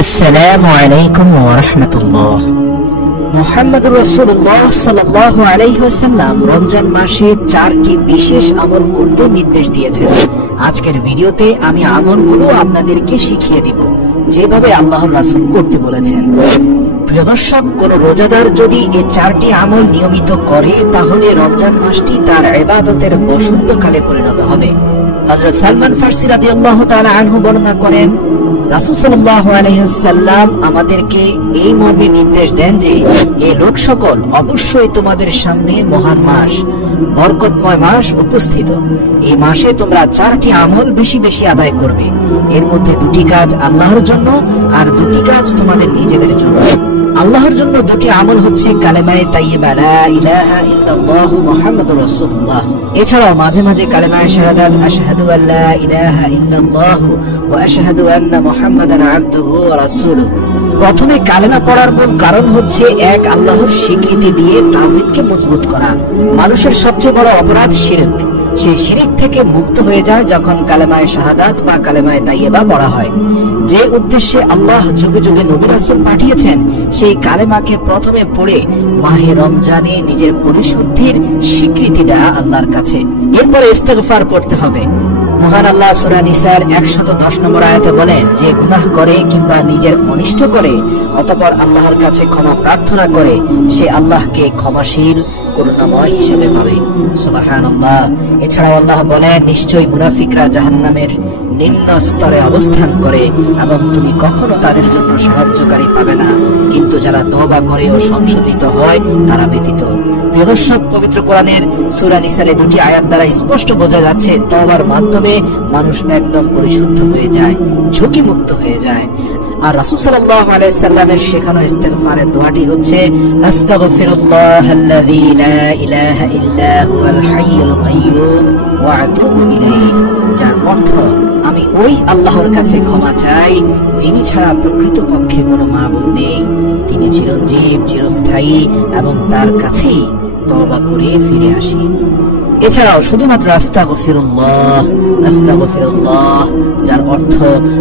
আসসালামু আলাইকুম ওয়া রাহমাতুল্লাহ। মুহাম্মদুর রাসূলুল্লাহ সাল্লাল্লাহু আলাইহি ওয়াসাল্লাম রমজান মাসে 4টি বিশেষ আমল করতে নির্দেশ দিয়েছেন। আজকের ভিডিওতে আমি আমলগুলো আপনাদেরকে শিখিয়ে দিব, যেভাবে আল্লাহর রাসূল করতে বলেছেন। প্রিয় দর্শক, কোন রোজাদার যদি এই 4টি আমল নিয়মিত করে, তাহলে রমজান মাসটি তার ইবাদতের বসন্তকালে পরিণত হবে। হযরত সালমান ফারসি রাদিয়াল্লাহু তাআলা আনহু বর্ণনা করেন, রাসূল সাল্লাল্লাহু আলাইহি ওয়াসাল্লাম আমাদেরকে এই মর্মে নির্দেশ দেন যে, এই লোক সকল অবশ্যই তোমাদের সামনে মহান মাস, বরকতময় মাস উপস্থিত। এই মাসে তোমরা 4টি আমল বেশি বেশি আদায় করবে। এর মধ্যে 2টি কাজ আল্লাহর জন্য আর 2টি কাজ তোমাদের নিজেদের জন্য। আল্লাহর জন্য 2টি আমল হচ্ছে কালেমায়ে তাইয়্যিবা লা ইলাহা ইল্লাল্লাহু মুহাম্মাদুর রাসূলুল্লাহ। এছাড়াও মাঝে মাঝে কালেমায়ে শাহাদাত আশহাদু আল্লা ইলাহা ইল্লাল্লাহু ওয়া আশহাদু আন্না মুহাম্মাদান আবদুহু ওয়া রাসূলুহু। প্রথমে কালেমা পড়ার মূল কারণ হচ্ছে এক আল্লাহর স্বীকৃতি দিয়ে তাওহীদকে মজবুত করা। মানুষের সবচেয়ে বড় অপরাধ শিরক। সেই শিরক থেকে মুক্ত হয়ে যায় যখন কালেমায়ে শাহাদাত বা কালেমায়ে তাইয়্যিবা পড়া হয়। যে উদ্দেশ্যে আল্লাহ যুগে যুগে নবী রাসূল পাঠিয়েছেন, সেই কালেমাকে প্রথমে পড়ে মাহে রমজানে নিজের পরিশুদ্ধির স্বীকৃতি দেয়া আল্লাহর কাছে। এরপরে ইস্তিগফার পড়তে হবে। মহান আল্লাহ সূরা নিসার 110 নম্বর আয়াতে বলেন, যে গুনাহ করে কিংবা নিজের অনিষ্ট করে অতঃপর আল্লাহর কাছে ক্ষমা প্রার্থনা করে, সে আল্লাহকে ক্ষমাশীল করুণাময় হিসেবে পাবে। সুবহানাল্লাহ। এছাড়াও আল্লাহ বলেন, নিশ্চয়ই মুনাফিকরা জাহান্নামের নিম্ন স্তরে অবস্থান করে এবং তুমি কখনো তাদের জন্য সাহায্যকারী পাবে না, কিন্তু যারা তওবা করে ও সংশোধিত হয় তারা ব্যতীত। প্রিয় দর্শক, পবিত্র কোরআনের সূরা নিসার 2টি আয়াত দ্বারা স্পষ্ট বোঝা যাচ্ছে, তওবার মাধ্যমে মানুষ একদম পরিশুদ্ধ হয়ে যায়, ঝুঁকি মুক্ত হয়ে যায়। আর রাসূল সাল্লাল্লাহু আলাইহি সাল্লামের শেখানো ইস্তিগফারের দোয়াটি হচ্ছে, আস্তাগফিরুল্লাহাল্লাযী লা ইলাহা ইল্লা হুয়াল হাইয়ুল কাইয়্যুম ওয়া আতুবু ইলাইহি। যার অর্থ, আমি ওই আল্লাহর কাছে ক্ষমা চাই যিনি ছাড়া প্রকৃতপক্ষে কোনো মাবুদ নেই, তিনি চিরঞ্জীব, চিরস্থায়ী এবং তার কাছেই তওবা করে ফিরে আসি। এছাড়াও শুধুমাত্র আস্তাগফিরুল্লাহ, আস্তাগফিরুল্লাহ, যার অর্থ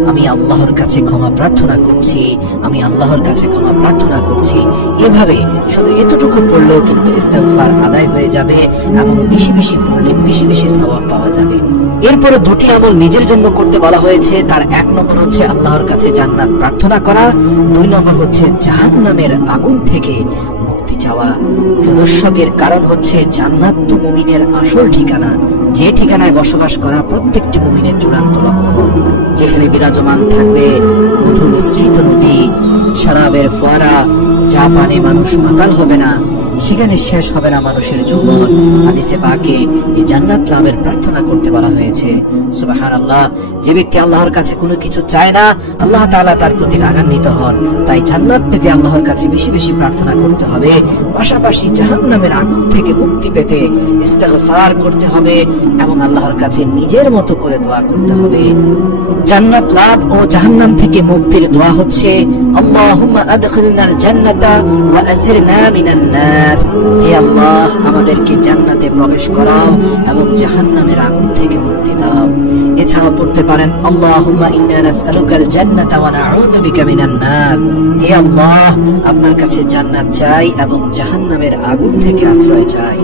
আমি আল্লাহর কাছে ক্ষমা প্রার্থনা করছি, আমি আল্লাহর কাছে ক্ষমা প্রার্থনা করছি। এভাবে শুধু এতটুকু পড়লেও কিন্তু ইস্তিগফার আদায় হয়ে যাবে এবং বেশি বেশি পড়লে বেশি বেশি সওয়াব পাওয়া যাবে। এরপরে 2টি আমল নিজের জন্য করতে বলা হয়েছে। তার 1 নম্বর হচ্ছে আল্লাহর কাছে জান্নাত প্রার্থনা করা, 2 নম্বর হচ্ছে জাহান্নামের আগুন থেকে মুক্তি চাওয়া। দর্শকের কারণ হচ্ছে, জান্নাত তো মুমিনের আসল ঠিকানা, যে ঠিকানায় বসবাস করা প্রত্যেকটি মুমিনের চূড়ান্ত লক্ষ্য। যেখানে বিরাজমান থাকবে মধু মিশ্রিত নদী, শরাবের ফোয়ারা, যা পানে মানুষ মাতাল হবে না, সেখানে শেষ হবে না মানুষের যৌবন। হাদিসে পাকে এই জান্নাত লাভের প্রার্থনা করতে বলা হয়েছে। সুবহানাল্লাহ। যে ব্যক্তি আল্লাহর কাছে কোনো কিছু চায় না, আল্লাহ তাআলা তার প্রতি রাগান্বিত হন। তাই জান্নাত পেতে আল্লাহর কাছে বেশি বেশি প্রার্থনা করতে হবে। পাশাপাশি জাহান্নামের আগুন থেকে মুক্তি পেতে ইস্তিগফার করতে হবে এবং আল্লাহর কাছে নিজের মতো করে দোয়া করতে হবে। জান্নাত লাভ ও জাহান্নাম থেকে মুক্তির দোয়া হচ্ছে, আল্লাহুম্মা আদখিলনাল জান্নাতা ওয়া আযিরনা মিনান নার। হে আল্লাহ, আমাদেরকে জান্নাতে প্রবেশ করাও এবং জাহান্নামের আগুন থেকে মুক্তি দাও। এছাড়াও পড়তে পারেন, আল্লাহুম্মা ইন্না নাসআলুকাল জান্নাতা ওয়া নাউযু বিকা মিনান নার। হে আল্লাহ, আপনার কাছে জান্নাত চাই এবং জাহান্নামের আগুন থেকে আশ্রয় চাই।